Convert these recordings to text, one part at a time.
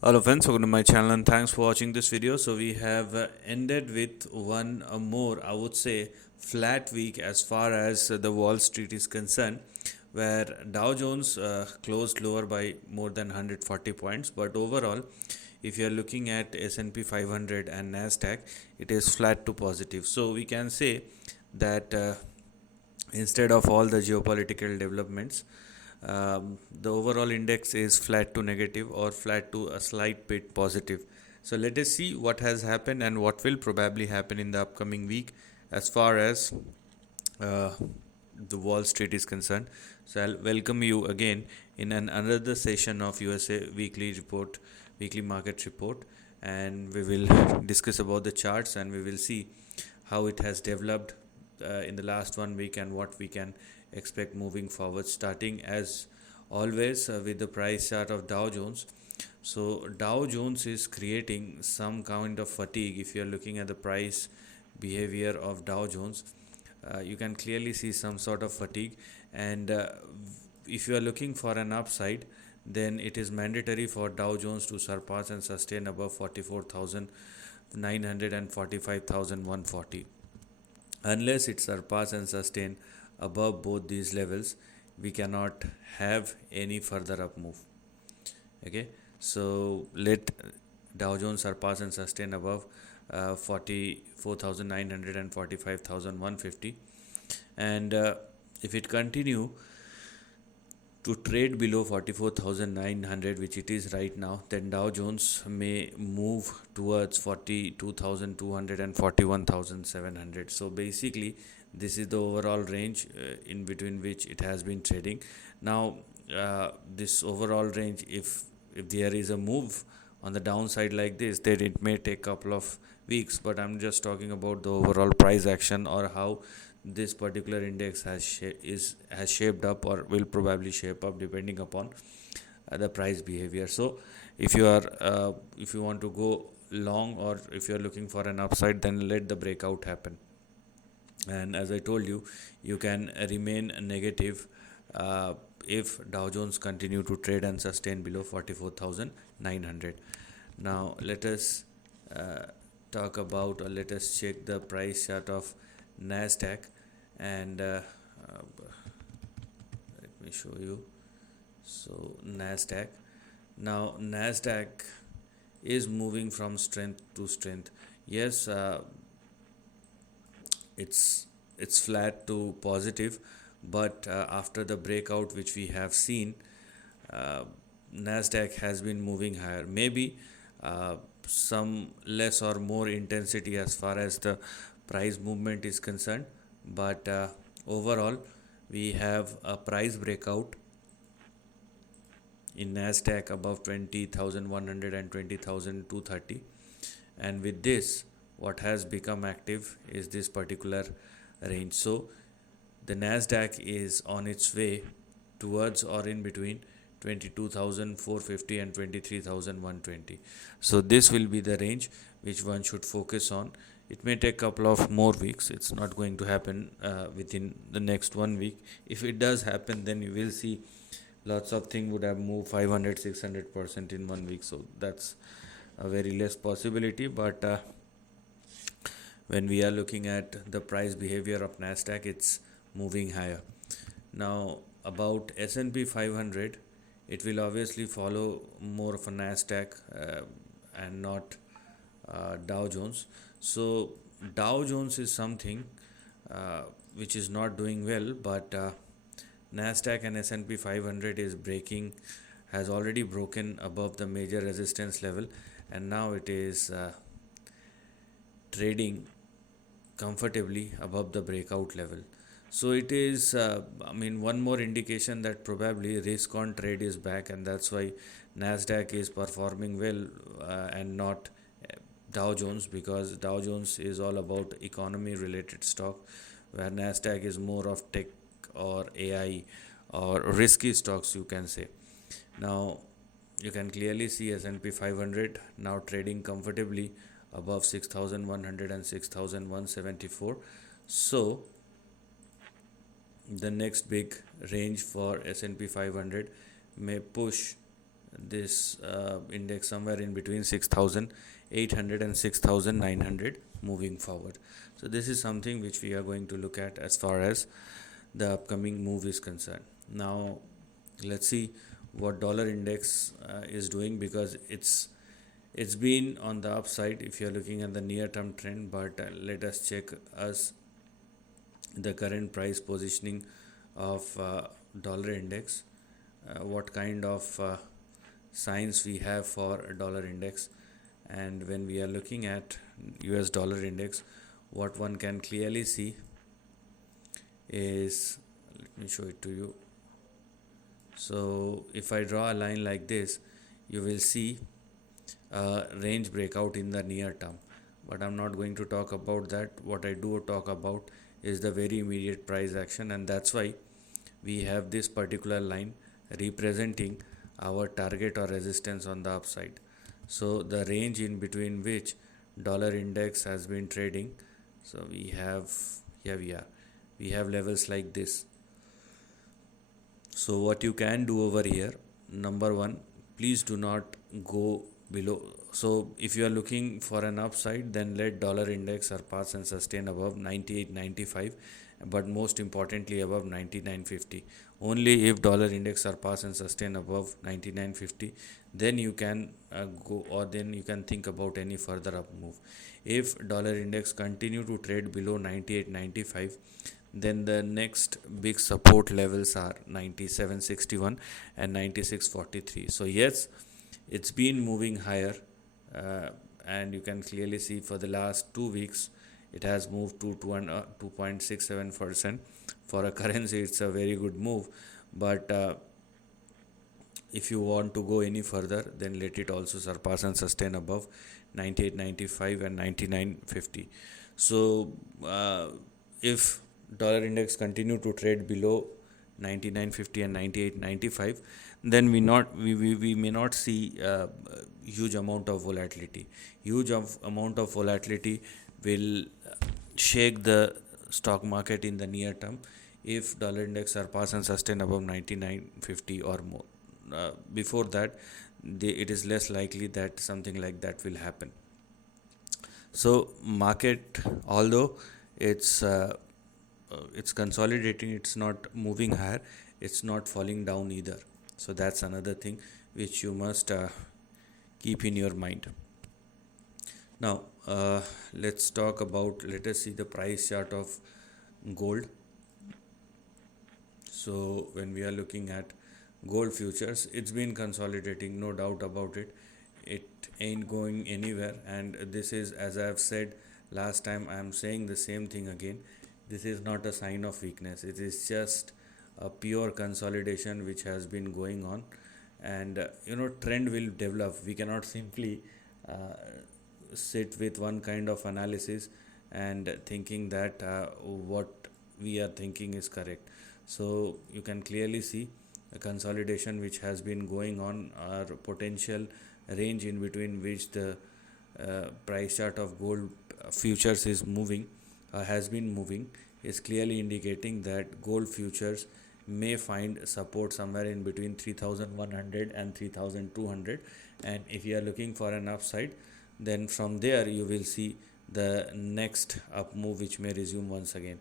Hello friends, welcome to my channel and thanks for watching this video. So we have ended with one more, I would say, flat week as far as the Wall Street is concerned, where Dow Jones closed lower by more than 140 points, but overall, if you are looking at S&P 500 and Nasdaq, it is flat to positive. So we can say that instead of all the geopolitical developments, the overall index is flat to negative or flat to a slight bit positive. So let us see what has happened and what will probably happen in the upcoming week as far as uh, the Wall Street is concerned. So I'll welcome you again in another session of USA weekly market report, and we will discuss about the charts and we will see how it has developed in the last 1 week and what we can expect moving forward, starting as always with the price chart of Dow Jones. So Dow Jones is creating some kind of fatigue. If you are looking at the price behavior of Dow Jones, you can clearly see some sort of fatigue, and if you are looking for an upside, then it is mandatory for Dow Jones to surpass and sustain above 44,900 and 45,140. Unless it surpass and sustain above both these levels, we cannot have any further up move. Okay, so let Dow Jones surpass and sustain above 44,900 and 45,150, and if it continue to trade below 44,900, which it is right now, then Dow Jones may move towards 42,200 and 41,700. So basically, this is the overall range in between which it has been trading. Now, this overall range, if there is a move on the downside like this, then it may take a couple of weeks. But I'm just talking about the overall price action or how this particular index has shaped up or will probably shape up depending upon the price behavior. So if you want to go long or if you are looking for an upside, then let the breakout happen. And as I told you, you can remain negative if Dow Jones continue to trade and sustain below 44,900. Now let us talk about, or let us check the price chart of Nasdaq, and let me show you. So Nasdaq, now Nasdaq is moving from strength to strength. Yes, it's flat to positive, but after the breakout which we have seen, uh, Nasdaq has been moving higher. Maybe some less or more intensity as far as the price movement is concerned, but overall we have a price breakout in Nasdaq above 20,100 and 20,230, and with this, what has become active is this particular range. So the Nasdaq is on its way towards or in between 22,450 and 23,120. So this will be the range which one should focus on. It may take a couple of more weeks. It's not going to happen within the next 1 week. If it does happen, then you will see lots of things would have moved 500 600% in 1 week. So that's a very less possibility, but when we are looking at the price behavior of Nasdaq, it's moving higher. Now about S&P 500, it will obviously follow more of a Nasdaq and not Dow Jones. So Dow Jones is something which is not doing well, but Nasdaq and S&P 500 is breaking, has already broken above the major resistance level, and now it is trading comfortably above the breakout level. So it is, one more indication that probably risk on trade is back, and that's why Nasdaq is performing well and not Dow Jones, because Dow Jones is all about economy related stock, where Nasdaq is more of tech or AI or risky stocks, you can say. Now you can clearly see S&P 500 now trading comfortably above 6,100 and 6,174. So the next big range for S&P 500 may push this index somewhere in between 6,800 and 6,900 moving forward. So this is something which we are going to look at as far as the upcoming move is concerned. Now let's see what dollar index is doing, because it's been on the upside if you're looking at the near term trend. But let us check us the current price positioning of dollar index, what kind of signs we have for a dollar index. And when we are looking at US dollar index, what one can clearly see is, let me show it to you. So if I draw a line like this, you will see a range breakout in the near term, but I'm not going to talk about that. What I do talk about is the very immediate price action, and that's why we have this particular line representing our target or resistance on the upside. So the range in between which dollar index has been trading, so we have, here we have levels like this. So what you can do over here, number one, please do not go below. So if you are looking for an upside, then let dollar index surpass and sustain above 98.95, but most importantly above 99.50. Only if dollar index surpass and sustain above 99.50, then you can go, or then you can think about any further up move. If dollar index continue to trade below 98.95, then the next big support levels are 97.61 and 96.43. So yes, it's been moving higher, and you can clearly see for the last 2 weeks it has moved to 2.67%. For a currency, it's a very good move. But if you want to go any further, then let it also surpass and sustain above 98.95 and 99.50. So if dollar index continue to trade below 99.50 and 98.95, then we may not see huge amount of volatility. Amount of volatility will shake the stock market in the near term if dollar index surpass and sustain above 99.50 or more. Before that, it is less likely that something like that will happen. So market, although it's consolidating, it's not moving higher, it's not falling down either. So that's another thing which you must keep in your mind. Now let us see the price chart of gold. So when we are looking at gold futures, it's been consolidating, no doubt about it. It ain't going anywhere, and this is, as I have said last time, I am saying the same thing again. This is not a sign of weakness, it is just a pure consolidation which has been going on. And trend will develop. We cannot simply sit with one kind of analysis and thinking that what we are thinking is correct. So you can clearly see a consolidation which has been going on, or potential range in between which the price chart of gold futures is moving, has been moving, is clearly indicating that gold futures may find support somewhere in between 3,100 and 3,200. And if you are looking for an upside, then from there you will see the next up move which may resume once again.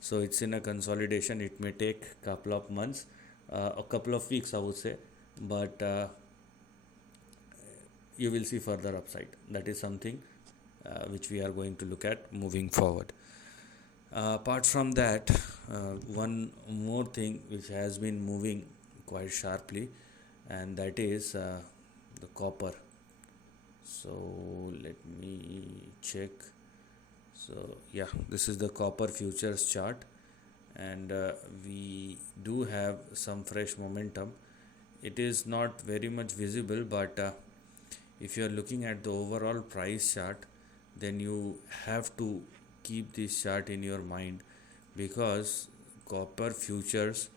So it's in a consolidation. It may take a couple of months, a couple of weeks, I would say, but you will see further upside. That is something which we are going to look at moving forward. Apart from that, one more thing which has been moving quite sharply, and that is the copper. So let me check. So yeah, this is the copper futures chart, and we do have some fresh momentum. It is not very much visible, but if you are looking at the overall price chart, then you have to keep this chart in your mind, because copper futures,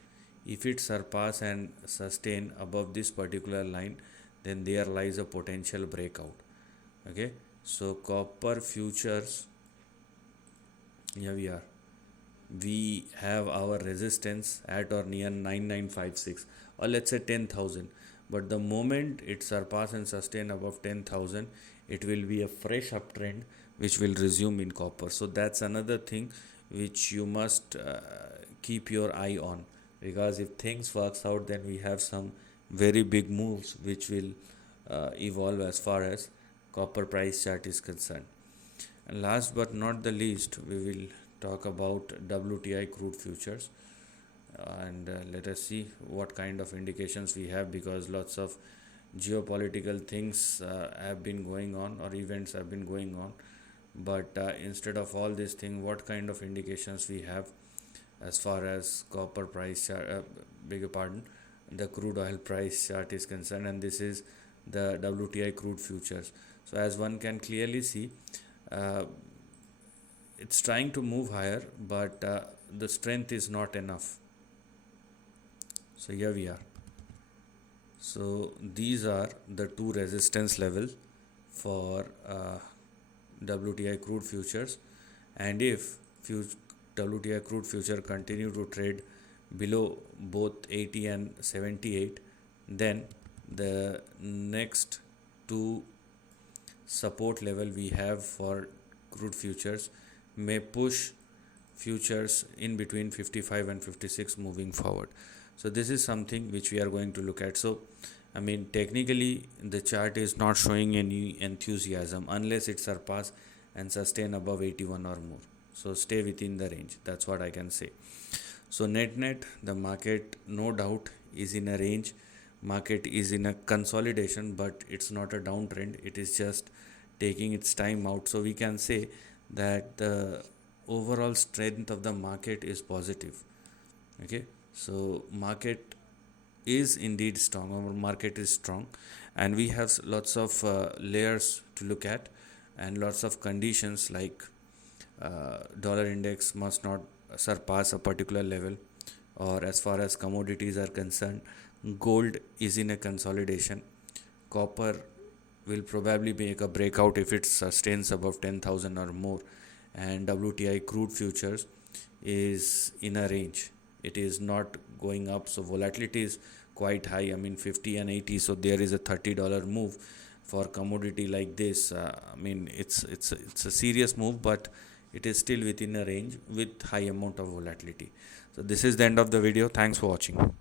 if it surpass and sustain above this particular line, then there lies a potential breakout. Okay, so copper futures, here we have our resistance at or near 9956, or let's say 10,000. but the moment it surpass and sustain above 10,000, it will be a fresh uptrend which will resume in copper. So that's another thing which you must keep your eye on, because if things works out, then we have some very big moves which will evolve as far as copper price chart is concerned. And last but not the least, we will talk about WTI crude futures, and let us see what kind of indications we have, because lots of geopolitical things have been going on, or events have been going on. But instead of all this thing, what kind of indications we have as far as copper price chart, beg your pardon, the crude oil price chart is concerned, and this is the WTI crude futures. So as one can clearly see, uh, it's trying to move higher, but the strength is not enough. So here we are. So these are the two resistance levels for WTI crude futures, and if WTI crude future continue to trade below both 80 and 78, then the next two support level we have for crude futures may push futures in between 55 and 56 moving forward. So this is something which we are going to look at. So I mean, technically the chart is not showing any enthusiasm unless it surpass and sustain above 81 or more. So stay within the range, that's what I can say. So net the market no doubt is in a range, market is in a consolidation, but it's not a downtrend, it is just taking its time out. So we can say that the overall strength of the market is positive. Okay, so market is indeed strong, our market is strong, and we have lots of layers to look at, and lots of conditions like dollar index must not surpass a particular level, or as far as commodities are concerned, gold is in a consolidation, copper will probably make a breakout if it sustains above 10,000 or more, and WTI crude futures is in a range, it is not going up, so volatility is quite high, I mean 50 and 80, so there is a $30 move for commodity like this. I mean it's a serious move, but it is still within a range with high amount of volatility. So this is the end of the video. Thanks for watching.